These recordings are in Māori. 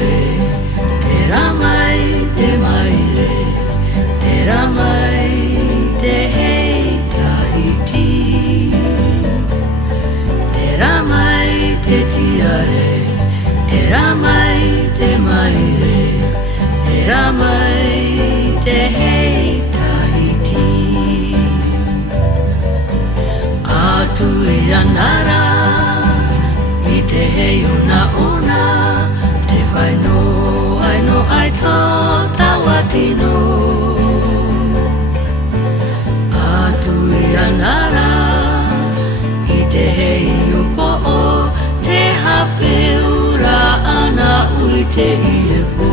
re, te ramai te mai re, te ramai te hei Tahiti. Te ramai te tia re, te ramai te mai re, te ramai te hei Tahiti. Atu ia nara, I te hei una, te whaino, aino ai tō tawatino. Atu ia nara, I te hei upo'o, te hape ura ana ui te iepo.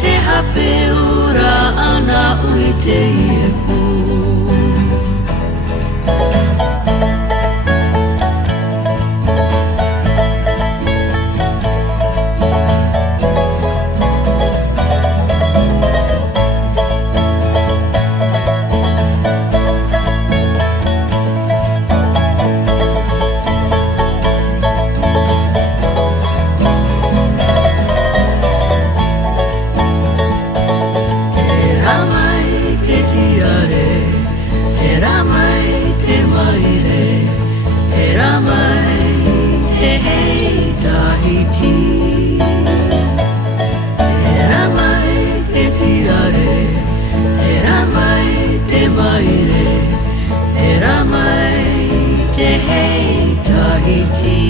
Te hape ura ana ui te iepo. Te ramai te hei Tahiti. Te ramai te tia re, te ramai te mai re, te ramai te hei Tahiti.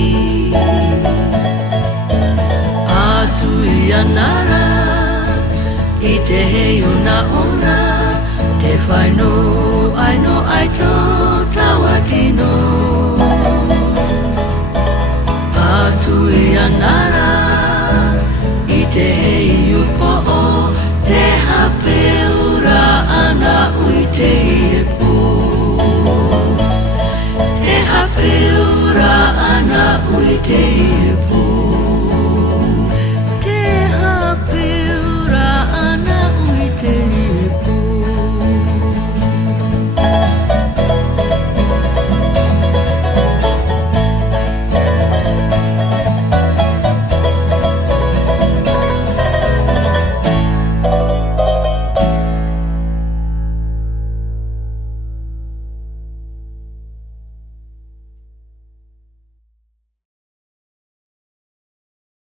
Atu ia nara, I te hei una, te whaino aino ai tō tawatino. Atu ia nara, I te hei upo'o, te hape ura ana ui te iepo. Te hape ura ana ui te iepo.